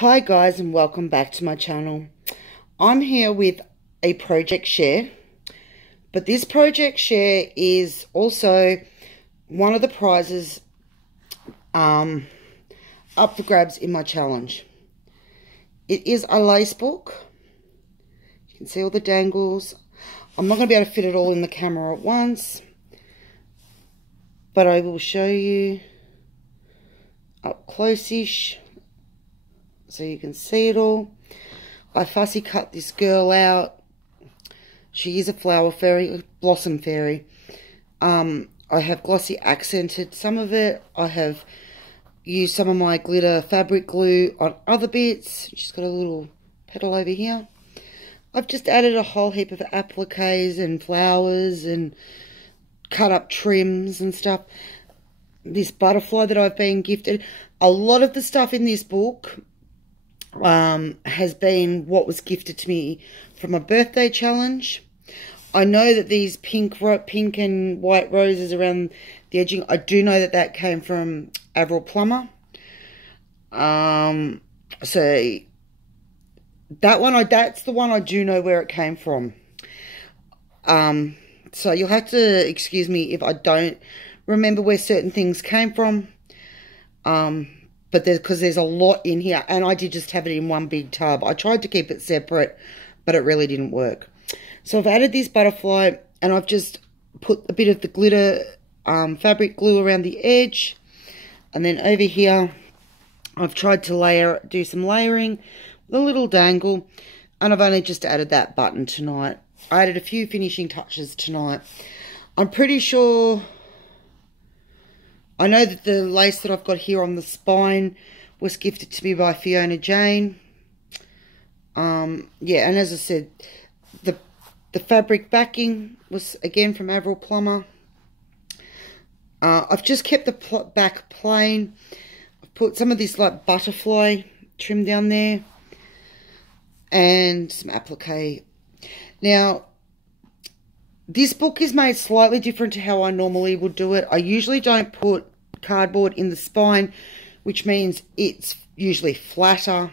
Hi guys, and welcome back to my channel. I'm here with a project share, but this project share is also one of the prizes up for grabs in my challenge. It is a lace book. You can see all the dangles. I'm not going to be able to fit it all in the camera at once, but I will show you up close-ish so you can see it all. I fussy cut this girl out. She is a flower fairy, a blossom fairy. I have glossy accented some of it. I have used some of my glitter fabric glue on other bits. She's got a little petal over here. I've just added a whole heap of appliques and flowers and cut up trims and stuff. This butterfly that I've been gifted. A lot of the stuff in this book has been what was gifted to me from my birthday challenge. I know that these pink and white roses around the edging, I do know that that came from Avril Plummer. So that one, that's the one I do know where it came from. So you'll have to excuse me if I don't remember where certain things came from. But because there's a lot in here, and I did just have it in one big tub. I tried to keep it separate, but it really didn't work. So I've added this butterfly, and I've just put a bit of the glitter fabric glue around the edge. And then over here, I've tried to do some layering with a little dangle, and I've only just added that button tonight. I added a few finishing touches tonight. I'm pretty sure, I know that the lace that I've got here on the spine was gifted to me by Fiona Jane. Yeah, and as I said, the fabric backing was again from Avril Plummer. I've just kept the back plain. I've put some of this like butterfly trim down there and some applique. Now, this book is made slightly different to how I normally would do it. I usually don't put cardboard in the spine, which means it's usually flatter,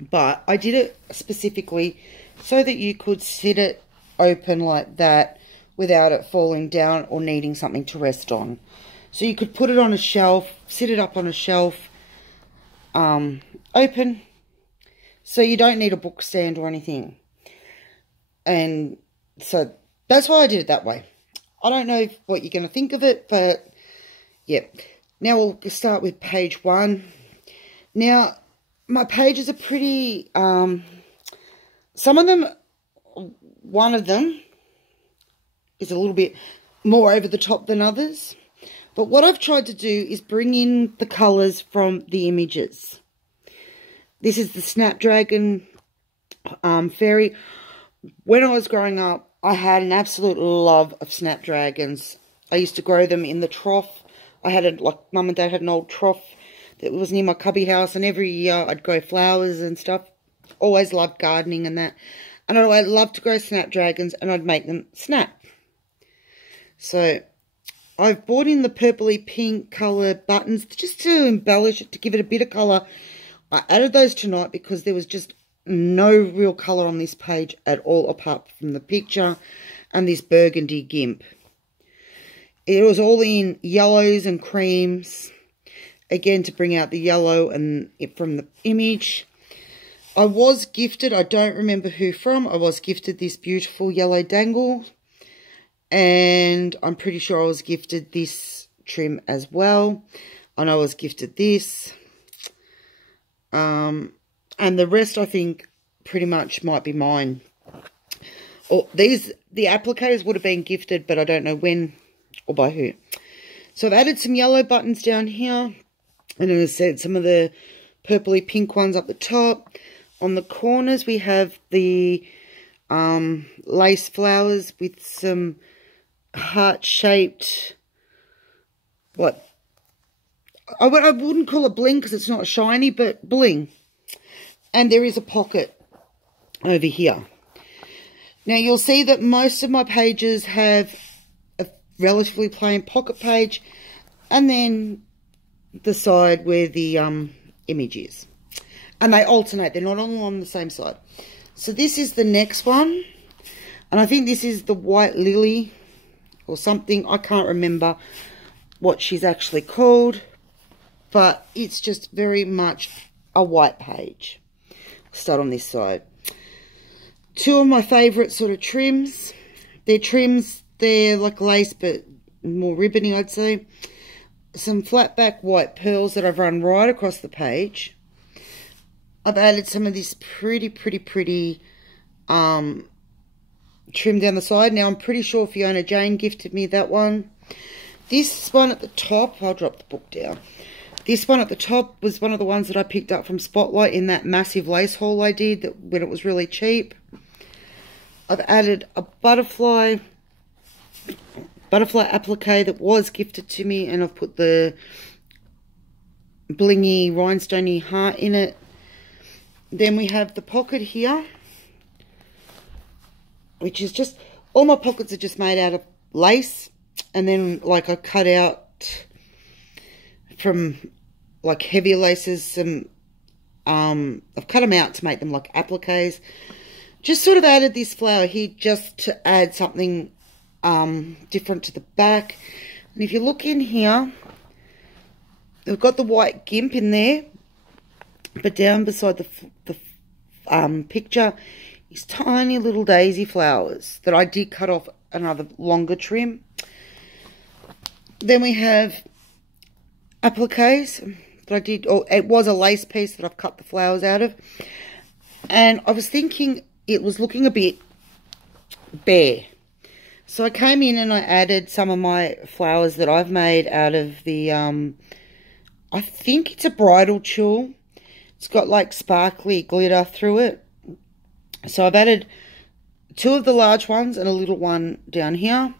but I did it specifically so that you could sit it open like that without it falling down or needing something to rest on. So you could put it on a shelf, sit it up on a shelf, open, so you don't need a book stand or anything. And so that's why I did it that way. I don't know what you're going to think of it, but yeah. Now we'll start with page 1. Now, my pages are pretty, some of them, one of them is a little bit more over the top than others. But what I've tried to do is bring in the colours from the images. This is the Snapdragon fairy. When I was growing up, I had an absolute love of snapdragons. I used to grow them in the trough. I had like Mum and Dad had an old trough that was near my cubby house, and every year I'd grow flowers and stuff. Always loved gardening and that. And I loved to grow snapdragons, and I'd make them snap. So I've bought in the purpley pink colour buttons just to embellish it, to give it a bit of colour. I added those tonight because there was just no real colour on this page at all, apart from the picture and this burgundy gimp. It was all in yellows and creams, again to bring out the yellow and from the image. I was gifted, I don't remember who from, I was gifted this beautiful yellow dangle, and I'm pretty sure I was gifted this trim as well, and I was gifted this. And the rest, I think, pretty much might be mine. Or the appliques would have been gifted, but I don't know when or by who. So I've added some yellow buttons down here. And as I said, some of the purpley pink ones up the top. On the corners, we have the lace flowers with some heart-shaped, what? I wouldn't call it bling because it's not shiny, but bling. And there is a pocket over here. Now you'll see that most of my pages have a relatively plain pocket page, and then the side where the image is. And they alternate. They're not all on the same side. So this is the next one. And I think this is the White Lily or something. I can't remember what she's actually called. But it's just very much a white page. Start on this side. Two of my favourite sort of trims. They're trims. They're like lace but more ribbony, I'd say. Some flat back white pearls that I've run right across the page. I've added some of this pretty trim down the side. Now, I'm pretty sure Fiona Jane gifted me that one. This one at the top, I'll drop the book down. This one at the top was one of the ones that I picked up from Spotlight in that massive lace haul I did when it was really cheap. I've added a butterfly applique that was gifted to me, and I've put the blingy, rhinestoney heart in it. Then we have the pocket here, which is just, all my pockets are just made out of lace. And then, like, I cut out from, like, heavier laces some, I've cut them out to make them like appliques. Just sort of added this flower here just to add something different to the back. And if you look in here, we've got the white gimp in there. But down beside the picture is tiny little daisy flowers that I did cut off another longer trim. Then we have appliques that I did, or it was a lace piece that I've cut the flowers out of. And I was thinking it was looking a bit bare. So I came in and I added some of my flowers that I've made out of the, I think it's a bridal tulle. It's got like sparkly glitter through it. So I've added two of the large ones and a little one down here.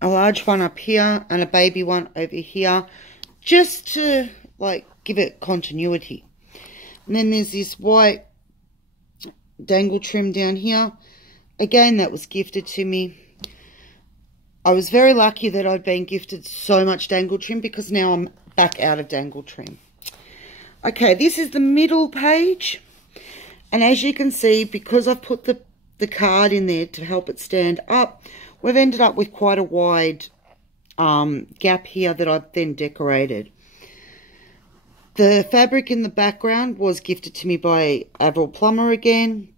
A large one up here and a baby one over here. Just to like give it continuity. And then there's this white dangle trim down here. Again, that was gifted to me. I was very lucky that I'd been gifted so much dangle trim because now I'm back out of dangle trim. Okay, this is the middle page. And as you can see, because I've put the card in there to help it stand up, we've ended up with quite a wide gap here that I've then decorated. The fabric in the background was gifted to me by Avril Plummer again.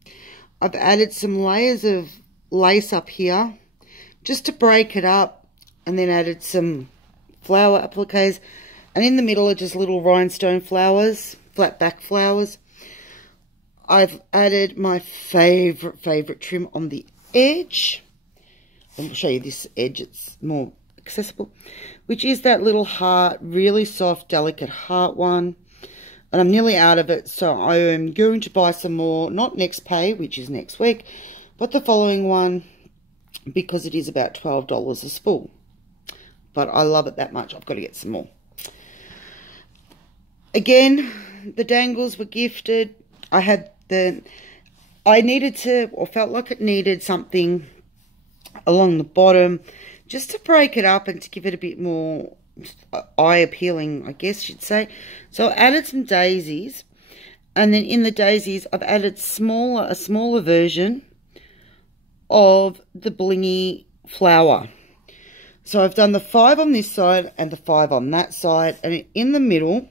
I've added some layers of lace up here just to break it up, and then added some flower appliques. And in the middle are just little rhinestone flowers, flat back flowers. I've added my favourite trim on the edge. I'll show you this edge, it's more accessible, which is that little heart, really soft, delicate heart one. And I'm nearly out of it, so I am going to buy some more, not next pay, which is next week, but the following one, because it is about $12 a spool. But I love it that much, I've got to get some more. Again, the dangles were gifted. I needed to, or felt like it needed something along the bottom just to break it up and to give it a bit more eye appealing, I guess you'd say. So I added some daisies, and then in the daisies I've added a smaller version of the blingy flower. So I've done the 5 on this side and the 5 on that side, and in the middle,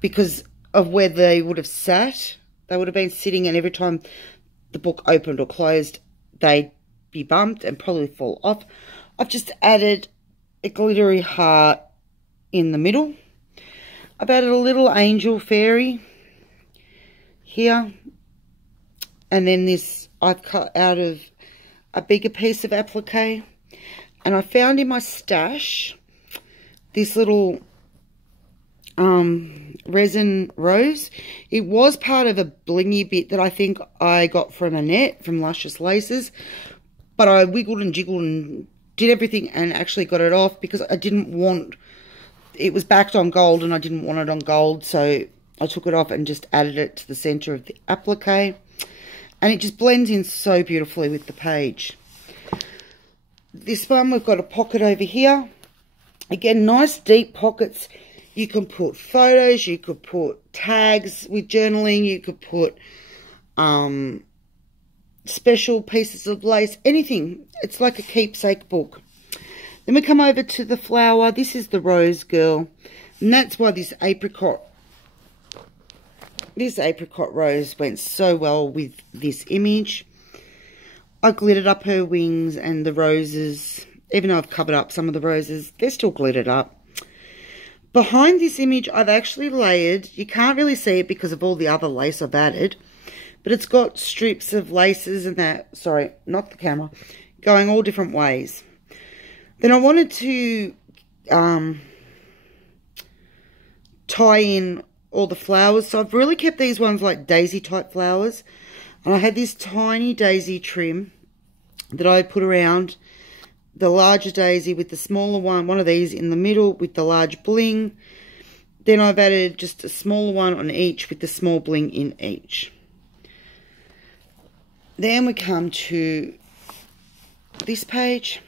because of where they would have sat, they would have been sitting, and every time the book opened or closed, they'd be bumped and probably fall off. I've just added a glittery heart in the middle. I've added a little angel fairy here. And then this I've cut out of a bigger piece of applique. And I found in my stash this little resin rose. It was part of a blingy bit that I think I got from Annette from Luscious Laces. But I wiggled and jiggled and did everything and actually got it off because I didn't want, it was backed on gold and I didn't want it on gold. So I took it off and just added it to the center of the applique. And it just blends in so beautifully with the page. This one, we've got a pocket over here. Again, nice deep pockets You can put photos, you could put tags with journaling, you could put special pieces of lace, anything. It's like a keepsake book. Then we come over to the flower. This is the Rose Girl. And that's why this apricot rose went so well with this image. I glittered up her wings and the roses. Even though I've covered up some of the roses, they're still glittered up. Behind this image, I've actually layered, you can't really see it because of all the other lace I've added, but it's got strips of laces and that, sorry, not the camera, going all different ways. Then I wanted to tie in all the flowers, so I've really kept these ones like daisy type flowers. And I had this tiny daisy trim that I put around the larger daisy with the smaller one of these in the middle with the large bling. Then I've added just a smaller one on each with the small bling in each. Then we come to this page.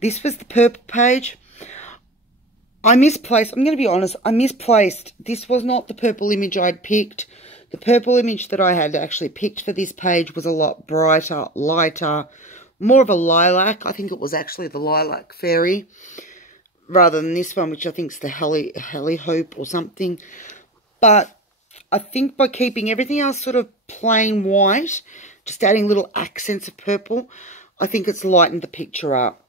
This was the purple page. I misplaced, I'm going to be honest, I misplaced. This was not the purple image I'd picked. The purple image that I had actually picked for this page was a lot brighter, lighter, more of a lilac. I think it was actually the Lilac Fairy rather than this one, which I think is the Helly Hope or something. But I think by keeping everything else sort of plain white, just adding little accents of purple, I think it's lightened the picture up.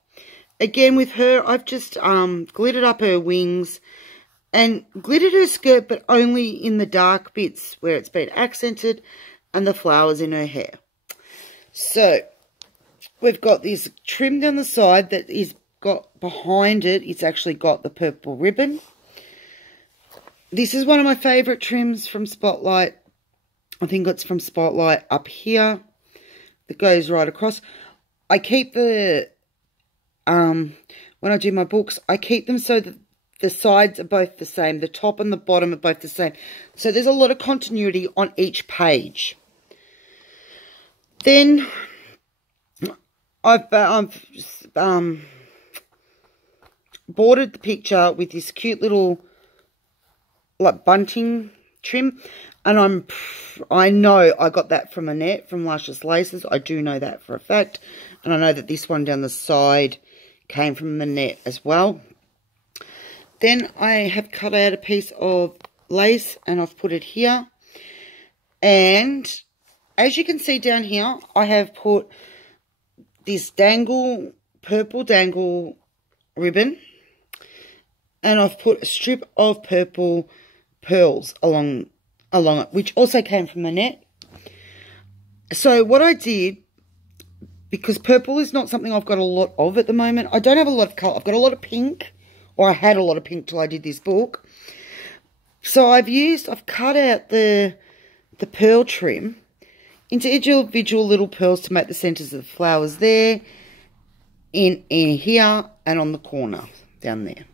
Again, with her, I've just glittered up her wings and glittered her skirt, but only in the dark bits where it's been accented, and the flowers in her hair. So, we've got this trim down the side that is got behind it. It's actually got the purple ribbon. This is one of my favourite trims from Spotlight. I think it's from Spotlight up here. That goes right across. I keep the... when I do my books, I keep them so that the sides are both the same. The top and the bottom are both the same. So there's a lot of continuity on each page. Then I've bordered the picture with this cute little like bunting trim. And I know I got that from Annette from Luscious Laces. I do know that for a fact. And I know that this one down the side came from Annette as well. Then I have cut out a piece of lace and I've put it here. And as you can see down here, I have put this purple dangle ribbon. And I've put a strip of purple pearls along it, which also came from Annette. So what I did, because purple is not something I've got a lot of at the moment. I don't have a lot of colour. I've got a lot of pink, or I had a lot of pink till I did this book. So I've cut out the pearl trim into individual little pearls to make the centres of the flowers there, in here, and on the corner down there.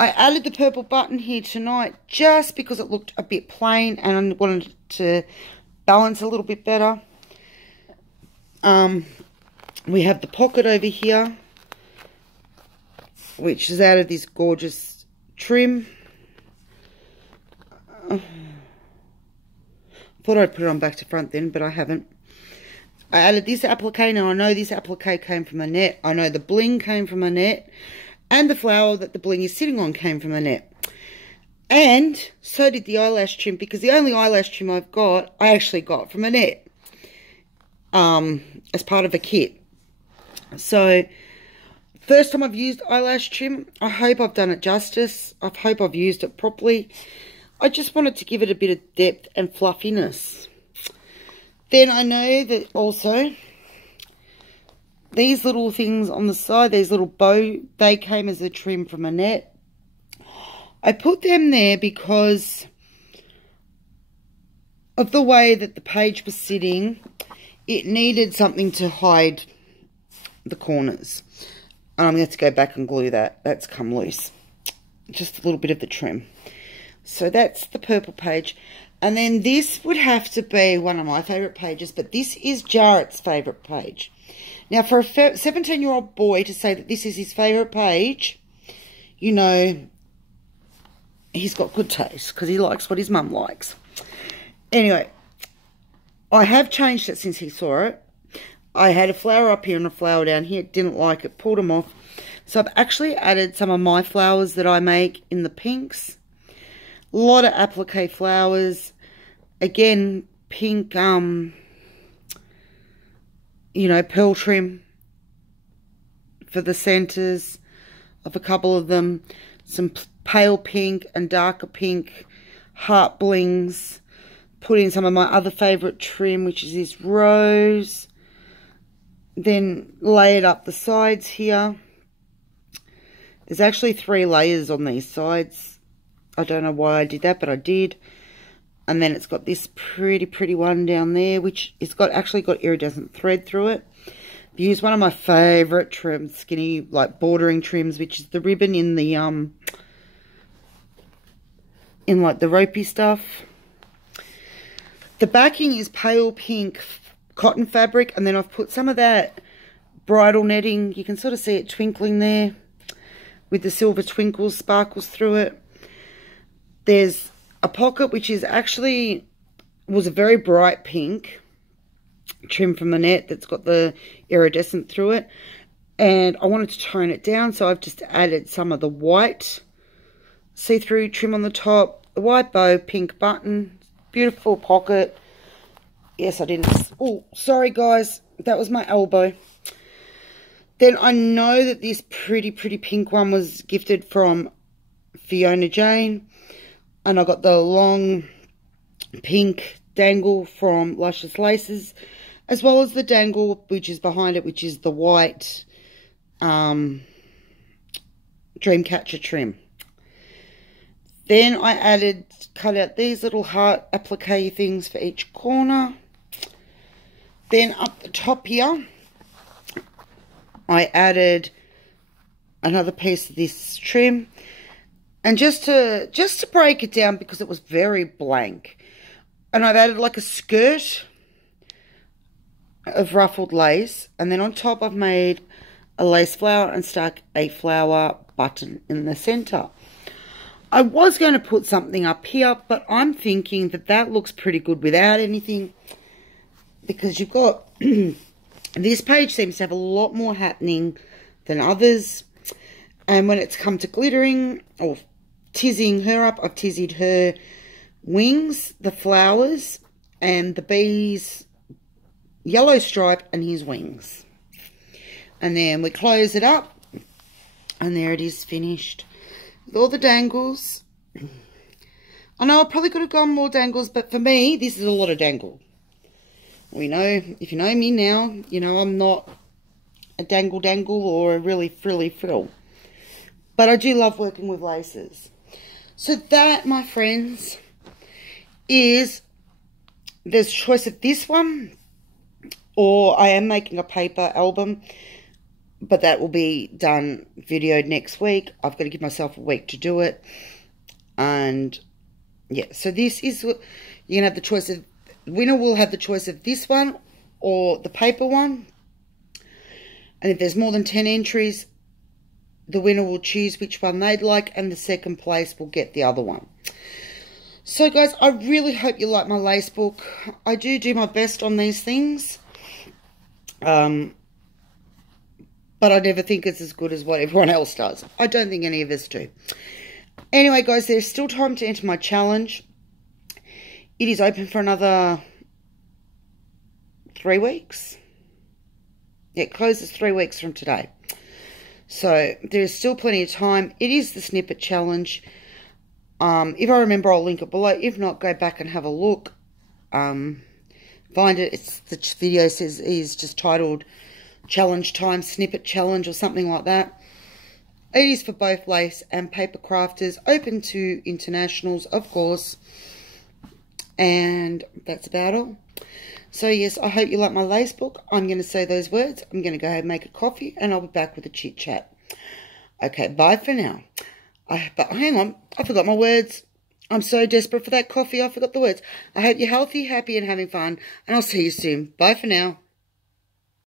I added the purple button here tonight just because it looked a bit plain and I wanted it to balance a little bit better. We have the pocket over here, which is out of this gorgeous trim. Thought I'd put it on back to front then, but I haven't. I added this applique. Now I know this applique came from Annette. I know the bling came from Annette. And the flower that the bling is sitting on came from Annette. And so did the eyelash trim, because the only eyelash trim I've got, I actually got from Annette. As part of a kit. So, first time I've used eyelash trim. I hope I've done it justice. I hope I've used it properly. I just wanted to give it a bit of depth and fluffiness. Then I know that also these little things on the side, these little bow, they came as a trim from Annette. I put them there because of the way that the page was sitting. It needed something to hide the corners. And I'm going to have to go back and glue that. That's come loose. Just a little bit of the trim. So that's the purple page. And then this would have to be one of my favourite pages, but this is Jarrett's favourite page. Now, for a 17-year-old boy to say that this is his favourite page, you know, he's got good taste because he likes what his mum likes. Anyway, I have changed it since he saw it. I had a flower up here and a flower down here. Didn't like it. Pulled them off. So I've actually added some of my flowers that I make in the pinks. A lot of applique flowers. Again, pink, you know, pearl trim for the centers of a couple of them. Some pale pink and darker pink heart blings. Put in some of my other favourite trim, which is this rose. Then layered up the sides here. There's actually 3 layers on these sides. I don't know why I did that, but I did. And then it's got this pretty one down there, which it's actually got iridescent thread through it. I've used one of my favourite trims, skinny, like bordering trims, which is the ribbon in the like the ropey stuff. The backing is pale pink cotton fabric, and then I've put some of that bridal netting. You can sort of see it twinkling there with the silver twinkles, sparkles through it. There's a pocket which is actually was a very bright pink trim from the net that's got the iridescent through it, and I wanted to tone it down, so I've just added some of the white see-through trim on the top, the white bow, pink button, beautiful pocket. Yes, I didn't. Oh, sorry guys, that was my elbow. Then I know that this pretty pink one was gifted from Fiona Jane, and I got the long pink dangle from Luscious Laces, as well as the dangle which is behind it, which is the white Dreamcatcher trim. Then I cut out these little heart applique things for each corner. Then up the top here, I added another piece of this trim. And just to break it down, because it was very blank, and I've added like a skirt of ruffled lace, and then on top I've made a lace flower and stuck a flower button in the center. I was going to put something up here, but I'm thinking that that looks pretty good without anything, because you've got this page seems to have a lot more happening than others. And when it's come to glittering or tizzing her up, I've tizzied her wings, the flowers, and the bees' yellow stripe and his wings. And then we close it up, and there it is finished with all the dangles. I know I probably could have gone more dangles, but for me, this is a lot of dangle. We know, if you know me now, you know I'm not a dangle or a really frilly frill. But I do love working with laces. So that, my friends, is there's a choice of this one, or I am making a paper album, but that will be done, videoed next week. I've got to give myself a week to do it. And yeah, so this is what you're going to have the choice of. Winner will have the choice of this one or the paper one. And if there's more than 10 entries, the winner will choose which one they'd like, and the second place will get the other one. So guys, I really hope you like my lace book. I do my best on these things. But I never think it's as good as what everyone else does. I don't think any of us do. Anyway, guys, there's still time to enter my challenge. It is open for another 3 weeks. It closes 3 weeks from today. So there is still plenty of time. It is the snippet challenge. If I remember, I'll link it below. If not, go back and have a look. Find it. The video is just titled Challenge Time Snippet Challenge or something like that. It is for both lace and paper crafters. Open to internationals, of course. And that's about all. So yes, I hope you like my lace book. I'm going to say those words. I'm going to go ahead and make a coffee, and I'll be back with a chit chat. Okay, bye for now. But hang on, I forgot my words. I'm so desperate for that coffee, I forgot the words. I hope you're healthy, happy, and having fun, and I'll see you soon. Bye for now.